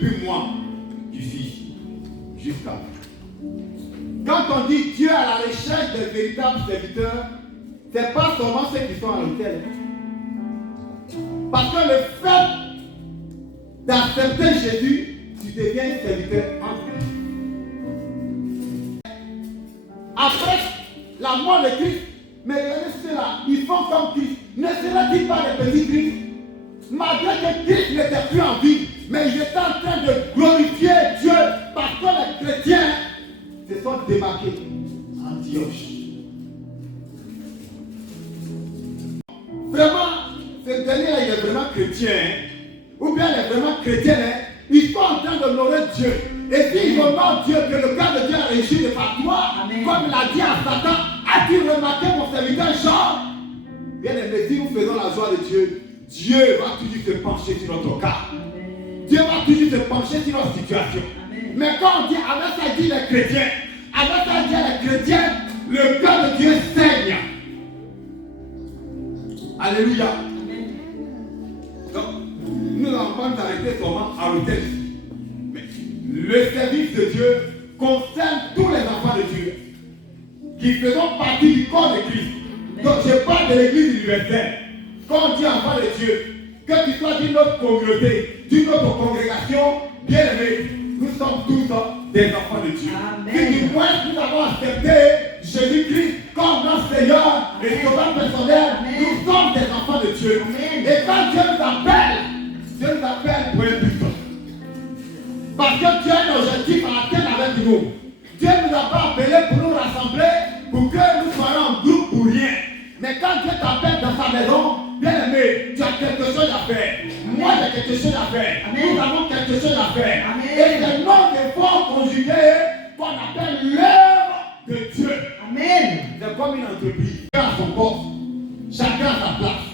depuis moi, du Fils, jusqu'à vous. Quand on dit Dieu à la recherche des véritables serviteurs, ce n'est pas seulement ceux qui sont à l'autel. Parce que le fait d'accepter Jésus, tu deviens serviteur en Christ. Après la mort de Christ, mais regardez ceux-là, ils font comme Christ. Ne serait-il pas des petits Christ? Malgré que Christ n'était plus en vie, mais il était en train de glorifier Dieu parce que les chrétiens se sont démarqués. Antioche. Vraiment, ce dernier-là, il est vraiment chrétien. Ou bien il est vraiment chrétien. Ils sont en train d'honorer Dieu. Et s'ils honorent Dieu, que le cœur de Dieu a régi de par toi, comme il a dit à Satan, as-tu remarqué mon serviteur Jean? Bien aimé, si nous faisons la joie de Dieu, Dieu va toujours se pencher sur notre cas. Dieu va toujours se pencher sur notre situation. Amen. Mais quand on dit, avec ça dit les chrétiens, avec ça dit les chrétiens, le cœur de Dieu saigne. Alléluia. Amen. Donc, nous n'allons pas nous arrêter seulement à l'autel. Mais le service de Dieu concerne tous les enfants de Dieu qui faisons partie du corps de Christ. Amen. Donc, je parle de l'église universelle. Quand on dit enfant de Dieu, que tu sois d'une autre communauté, d'une autre congrégation, bien aimé, nous sommes tous des enfants de Dieu. Si du moins nous avons accepté Jésus-Christ comme notre Seigneur et Sauveur personnel, nous sommes des enfants de Dieu. Amen. Et quand Dieu nous appelle pour un but. Parce que Dieu a un objectif à atteindre avec nous. Dieu ne nous a pas appelés pour nous rassembler, pour que nous soyons en groupe pour rien. Mais quand Dieu t'appelle dans sa maison, bien aimé, tu as quelque chose à faire. Moi, j'ai quelque chose à faire. Amen. Nous avons quelque chose à faire. Amen. Et c'est notre effort conjugué qu'on appelle l'œuvre de Dieu. Amen. C'est comme une entreprise. Chacun a son poste. Chacun a sa place.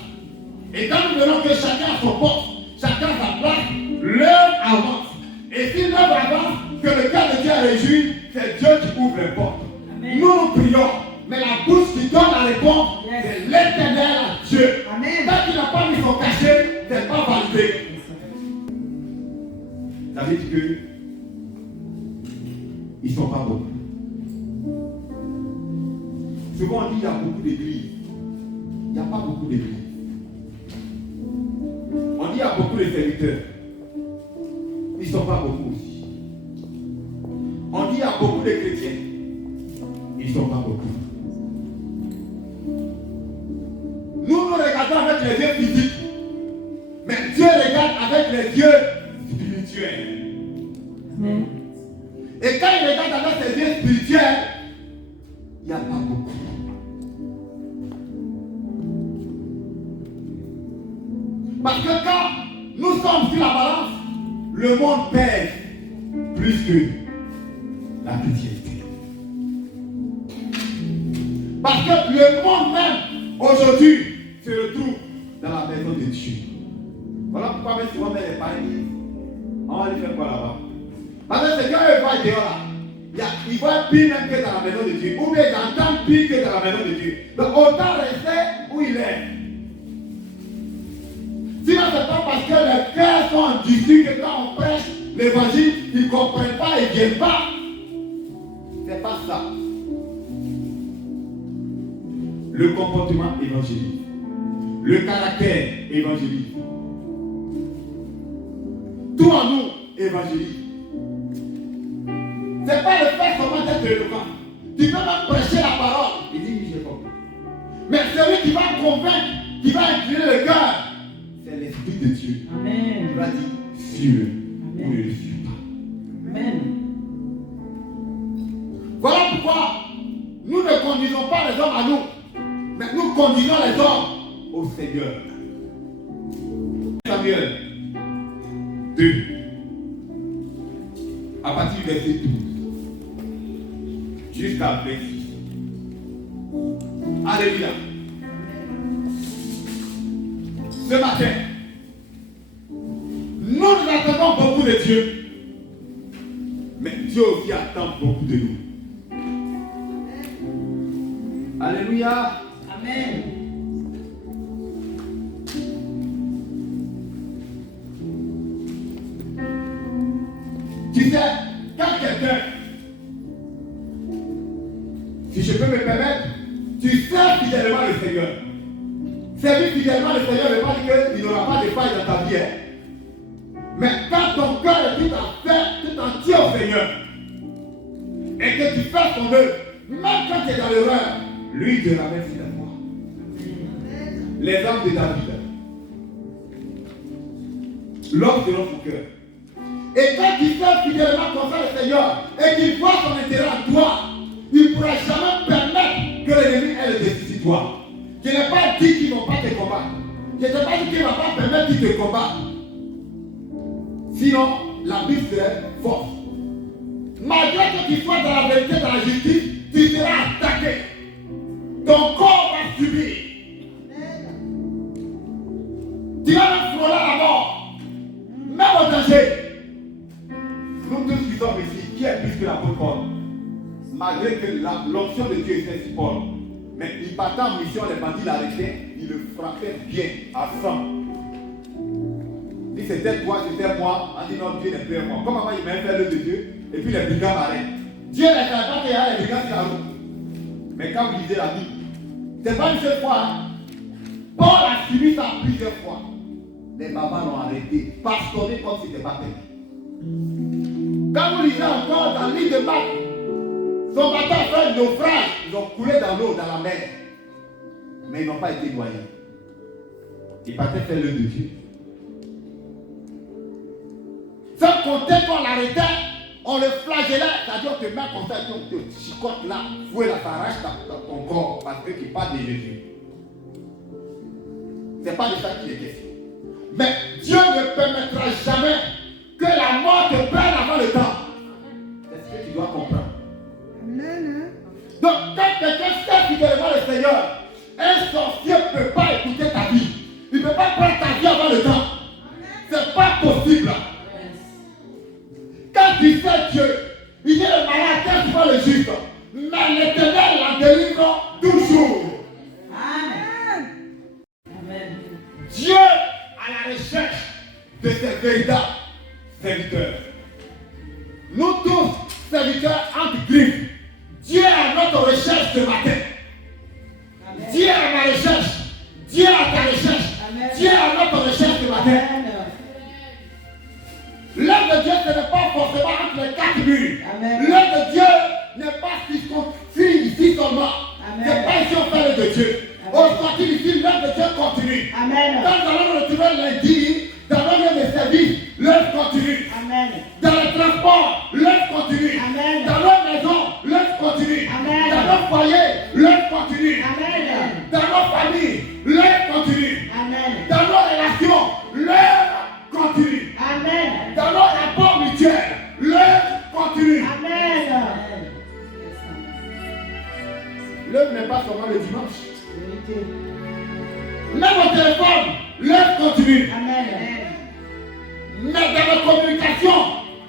Et quand nous verrons que chacun a son poste, chacun a sa place, l'œuvre avance. Et si l'œuvre avance, que le cœur de Dieu est réjoui, c'est Dieu qui ouvre les portes. Amen. Nous prions. Mais la bouche qui donne la réponse, c'est l'Éternel à Dieu. Amen. Tant qu'il n'a pas mis son cachet, ce n'est pas validé. Ça veut dire que ils ne sont pas beaucoup. Souvent on dit qu'il y a beaucoup d'églises. Il n'y a pas beaucoup d'églises. On dit qu'il y a beaucoup de serviteurs. Ils ne sont pas beaucoup aussi. On dit qu'il y a beaucoup de chrétiens. Ils ne sont pas beaucoup. Nous regardons avec les yeux physiques, mais Dieu regarde avec les yeux spirituels. Amen. Et quand il regarde avec ses yeux spirituels, il n'y a pas beaucoup. Parce que quand nous sommes sur la balance, le monde pèse plus que la chrétienté. Parce que le monde même, aujourd'hui, se retrouve dans la maison de Dieu. Voilà pourquoi même souvent les parents disent, on va lui faire quoi là-bas? Parce que c'est quand ils voient dehors là, ils voient pire même que dans la maison de Dieu. Ou bien ils entendent pire que dans la maison de Dieu. Donc autant rester où il est. Sinon c'est pas parce que les cœurs sont endurcis que quand on prêche l'évangile, ils ne comprennent pas, ils ne viennent pas. C'est pas ça. Le comportement évangélique. Le caractère évangélique. Tout en nous évangélique. Ce n'est pas le fait seulement d'être éloquent. Tu peux même prêcher la parole. Il dit, oui, j'ai compris. Mais celui qui va convaincre, qui va incliner le cœur, c'est l'Esprit de Dieu. Amen. Il va dire, suis-le. Ou ne le suis pas. Amen. Voilà pourquoi nous ne conduisons pas les hommes à nous. Mais nous conduisons les hommes au Seigneur. Samuel 2, à partir du verset 12 jusqu'à 26. Alléluia. Ce matin, nous attendons beaucoup de Dieu, mais Dieu aussi attend beaucoup de nous. Alléluia. Amen. Tu sais, quand quelqu'un, si je peux me permettre, tu sers fidèlement le Seigneur. Servir fidèlement le Seigneur ne veut pas dire qu'il n'aura pas de failles dans ta vie. Mais quand ton cœur est tout entier au Seigneur, et que tu fais son œuvre, même quand tu es dans l'erreur, lui te ramène fidèlement. Les hommes de David, l'homme selon son cœur. Et quand tu fais fidèlement comme ça le Seigneur, et qu'il voit son intérêt en toi, il ne pourra jamais permettre que l'ennemi ait le dessus sur toi. Je n'ai pas dit qu'ils ne vont pas te combattre. Je n'ai pas dit qu'il ne va pas permettre qu'ils te combattent. Sinon, la Bible serait forte. Malgré que tu sois dans la vérité, dans la justice, tu seras attaqué. Ton corps va subir. Tu vas même frôler la mort. Même au danger. Nous tous qui sommes ici, qui est plus que l'apôtre Paul? Malgré que l'onction de Dieu était sur Paul. Mais il partait en mission, les bandits l'arrêtaient, il le frappait bien, à sang. Si c'était toi, c'était moi, on dit non, Dieu n'est plus à moi. Comme avant, il m'a fait l'œuvre de Dieu, et puis les brigands m'arrêtent. Dieu n'est pas qu'il y a les brigands sur la route. Mais quand vous lisez la Bible, c'est pas une seule fois. Hein. Paul a subi ça plusieurs fois. Les babas l'ont arrêté, pastoré comme si c'était pas fait. Quand vous lisez encore dans le livre de Marc, son bateau a fait un naufrage, ils ont coulé dans l'eau, dans la mer. Mais ils n'ont pas été noyés. Ils partaient faire l'œuvre de Dieu. Sans compter qu'on l'arrêtait, on le flagellait, c'est-à-dire que même comme ça, on te chicote là, fouet la t'arrache dans ton corps, parce que tu parles de Jésus. C'est pas de ça qu'il est question. Mais Dieu ne permettra jamais que la mort te prenne avant le temps. C'est ce que tu dois comprendre. Donc, quand quelqu'un sert fidèlement le Seigneur, un sorcier ne peut pas écouter ta vie. Il ne peut pas prendre ta vie avant le temps. C'est pas possible. Quand tu sais Dieu, il dit le malade, quel soit le juste, mais l'Éternel la délivre toujours. Amen. Amen. Dieu à la recherche de ses véritables serviteurs. Nous tous, serviteurs entre griffes, Dieu est à notre recherche ce matin. Amen. Dieu est à ma recherche. Dieu est à ta recherche. Amen. Dieu est à notre recherche ce matin. L'œuvre de Dieu, ce n'est pas forcément entre les quatre murs. L'œuvre de Dieu n'est pas circonscrit ici seulement. Ce n'est pas ici on fait l'œuvre de Dieu. Au sortir d'ici, l'œuvre de Dieu continue. Amen. Quand nous allons retrouver lundi, dans nos lieux de service, l'œuvre continue. Amen. Dans les transports, l'œuvre continue. Amen. Dans nos maisons, l'œuvre continue. Amen. Dans nos foyers, l'œuvre continue. Amen. Dans nos familles, l'œuvre continue. Amen. Dans nos relations, l'œuvre continue. Amen. Dans nos rapports mutuels, l'œuvre continue. Amen. L'œuvre n'est pas seulement le dimanche. Même au téléphone, l'œuvre continue. Amen. Mais dans nos communications,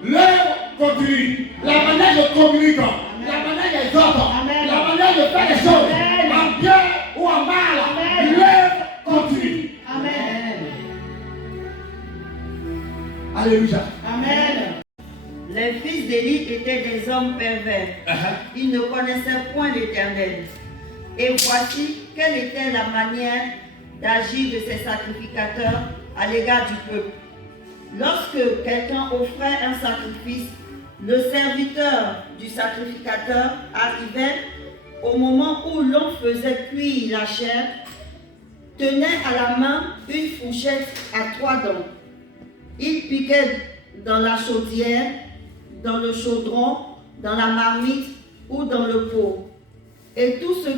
l'œuvre continue. La manière de communiquer, la manière des autres, la manière de faire les choses, en bien ou en mal, l'œuvre continue. Amen. Alléluia. Amen. Les fils d'Élie étaient des hommes pervers. Ils ne connaissaient point l'Éternel. Et voici quelle était la manière d'agir de ces sacrificateurs à l'égard du peuple. Lorsque quelqu'un offrait un sacrifice, le serviteur du sacrificateur arrivait au moment où l'on faisait cuire la chair, tenait à la main une fourchette à 3 dents. Il piquait dans la chaudière, dans le chaudron, dans la marmite ou dans le pot. Et tout ce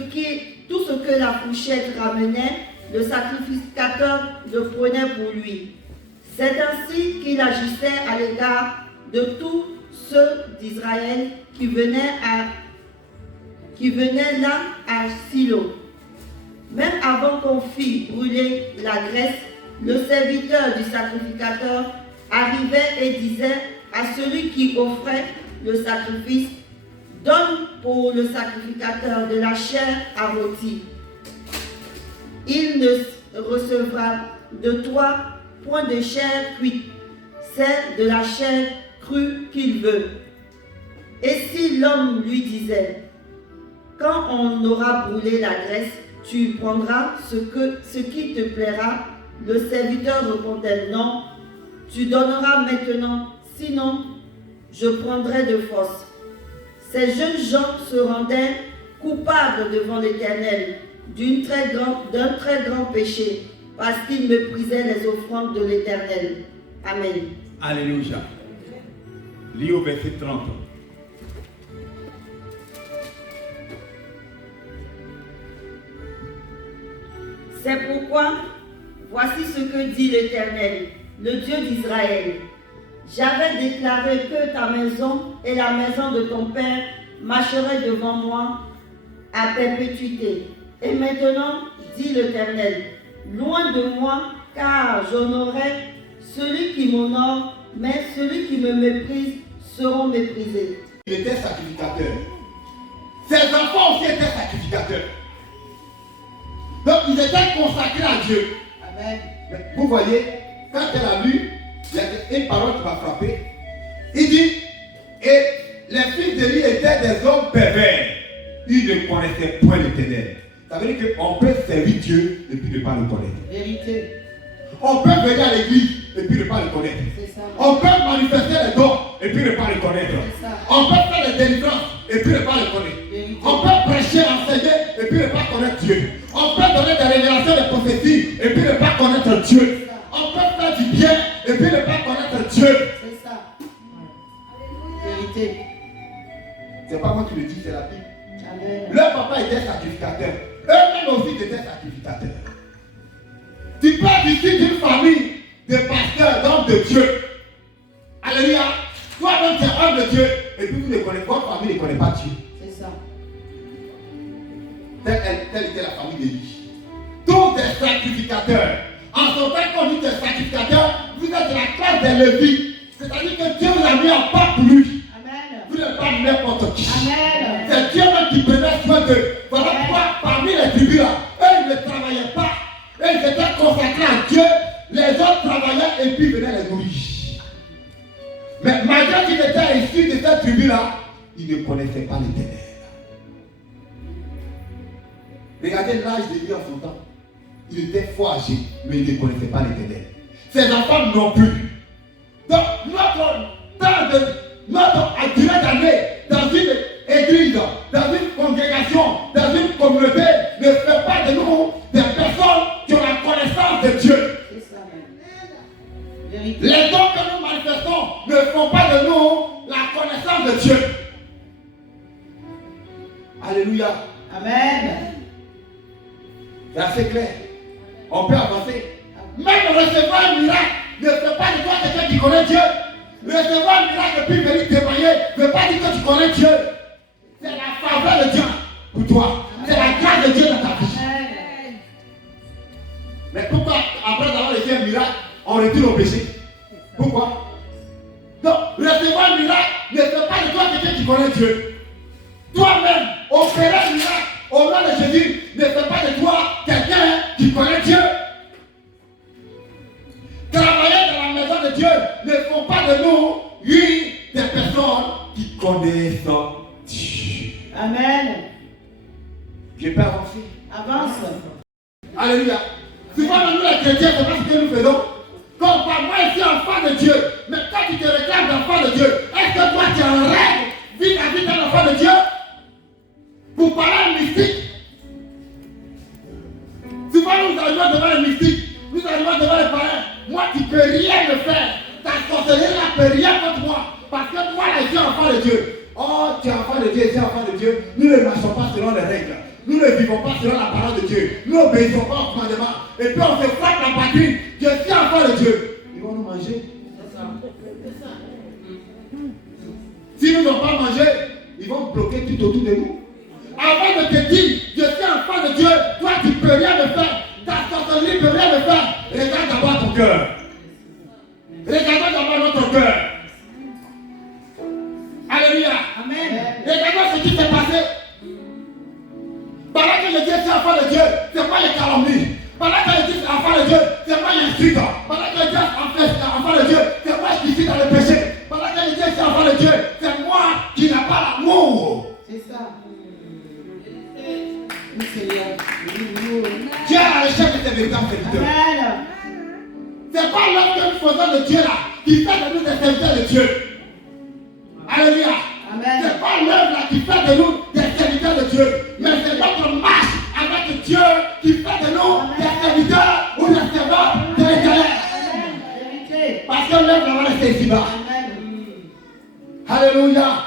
que la fourchette ramenait, le sacrificateur le prenait pour lui. C'est ainsi qu'il agissait à l'égard de tous ceux d'Israël qui venaient là à Silo. Même avant qu'on fît brûler la graisse, le serviteur du sacrificateur arrivait et disait à celui qui offrait le sacrifice: donne pour le sacrificateur de la chair à rôtir. Il ne recevra de toi point de chair cuite, c'est de la chair cru qu'il veut. Et si l'homme lui disait, quand on aura brûlé la graisse, tu prendras ce qui te plaira, le serviteur répondait, non, tu donneras maintenant, sinon je prendrai de force. Ces jeunes gens se rendaient coupables devant l'Éternel d'un très grand péché, parce qu'ils méprisaient les offrandes de l'Éternel. Amen. Alléluia. Lis au verset 30. C'est pourquoi, voici ce que dit l'Éternel, le Dieu d'Israël. J'avais déclaré que ta maison et la maison de ton père marcheraient devant moi à perpétuité. Et maintenant, dit l'Éternel, loin de moi, car j'honorerai celui qui m'honore, mais celui qui me méprise seront méprisés. Il était sacrificateur. Ses enfants aussi étaient sacrificateurs. Donc ils étaient consacrés à Dieu. Amen. Mais vous voyez, quand elle a lu, il y a une parole qui m'a frappé. Il dit, et les fils d'Élie étaient des hommes pervers. Ils ne connaissaient point l'Éternel. Ça veut dire qu'on peut servir Dieu et puis ne pas le connaître. Vérité. On peut venir à l'église et puis ne pas le connaître. On peut manifester les dons et puis ne pas le connaître. On peut faire des délivrances et puis ne pas le connaître. On peut prêcher, enseigner et puis ne pas connaître Dieu. On peut donner des révélations de prophéties et puis ne pas connaître Dieu. On peut faire du bien et puis ne pas connaître Dieu. C'est ça. Vérité. C'est pas moi qui le dis, c'est la Bible. Amen. Leur papa était sacrificateur. Eux-mêmes aussi étaient sacrificateurs. Tu parles ici d'une famille de pasteurs, d'hommes de Dieu. Alléluia. Toi-même, tu es homme de Dieu. Et puis vous ne connaissez pas, votre famille ne connaît pas Dieu. C'est ça. Telle était la famille d'Élie. Tous des sacrificateurs. En son temps, quand on dit des sacrificateurs, vous êtes de la classe des Lévites. C'est-à-dire que Dieu vous a mis en part pour lui. Amen. Vous n'êtes pas n'importe qui. Amen. C'est Dieu même qui prenait soin d'eux. Voilà pourquoi parmi les tribus là, eux ils ne travaillaient pas. Eux ils étaient consacrés à Dieu. Les autres travaillaient et puis venaient les nourrir. Mais malgré qu'ils étaient issus de cette tribu là, ils ne connaissaient pas l'Éternel. Regardez l'âge d'Élie en son temps. Il était fort âgé, mais il ne connaissait pas l'Éternel. Ses enfants non plus. Donc notre durée d'année dans une église, dans une congrégation, dans une communauté ne fait pas de nous des personnes qui ont la connaissance de Dieu. C'est ça. Les dons que nous manifestons ne font pas de nous la connaissance de Dieu. Alléluia. Amen. C'est assez clair. On peut avancer. Même recevoir un miracle ne fait pas de toi quelqu'un qui connaît Dieu. Recevoir un miracle et puis venir témoigner ne veut pas dire que tu connais Dieu. C'est la faveur de Dieu pour toi. C'est la grâce de Dieu dans ta vie. Mais pourquoi, après avoir reçu un miracle, on retourne au péché? Pourquoi? Donc, recevoir un miracle ne fait pas de toi quelqu'un qui connaît Dieu. Toi-même, opérer un miracle au nom de Jésus ne fait pas de toi quelqu'un qui connaît Dieu. Travailler dans la maison de Dieu ne font pas de nous des personnes qui connaissent Dieu. Amen. Je peux avancer. Avance. Alléluia. Souvent, nous les chrétiens, c'est pas ce que nous faisons. Quand on parle, moi je suis enfant de Dieu. Mais quand tu te réclames d'enfant de Dieu, est-ce que toi tu es en rêve vis-à-vis d'un enfant de Dieu? Pour parler à un mystique. Souvent, nous arrivons devant les mystiques. Nous arrivons devant les parents. Moi, tu ne peux rien me faire. Ta sorcellerie ne peut rien contre moi. Parce que moi, là, je suis enfant de Dieu. Oh, tu es enfant de Dieu, tu es enfant de Dieu. Nous ne marchons pas selon les règles. Nous ne vivons pas selon la parole de Dieu. Nous n'obéissons pas au commandement. Et puis on se frappe la poitrine. Je suis enfant de Dieu. Ils vont nous manger. Si nous n'avons pas mangé, ils vont bloquer tout autour de nous. Avant de te dire, je suis enfant de Dieu, toi tu ne peux rien me faire. Ta sorcellerie ne peut rien me faire. Regarde d'abord ton cœur. Regardons d'abord notre cœur. Alléluia. Amen. Regardons ce qui s'est passé. Pendant que je dis c'est enfant de Dieu, c'est pas les calomnies. Pendant que je dis c'est enfant de Dieu, c'est pas l'insulte. Pendant que je dis enfant de Dieu, c'est moi qui suis dans le péché. Pendant que je dis de Dieu, c'est moi qui n'ai pas l'amour. C'est ça. Oui, Seigneur. Dieu est à la recherche de ses véritables serviteurs. Amen. C'est pas l'œuvre que nous faisons de Dieu là qui fait de nous des serviteurs de Dieu. Alléluia. Amen. C'est pas l'œuvre là qui fait de nous des serviteurs de Dieu. Mais c'est notre marche avec Dieu qui fait de nous des serviteurs ou des servants de l'Éternel. Parce que l'œuvre là va rester ici-bas. Amen. Alléluia.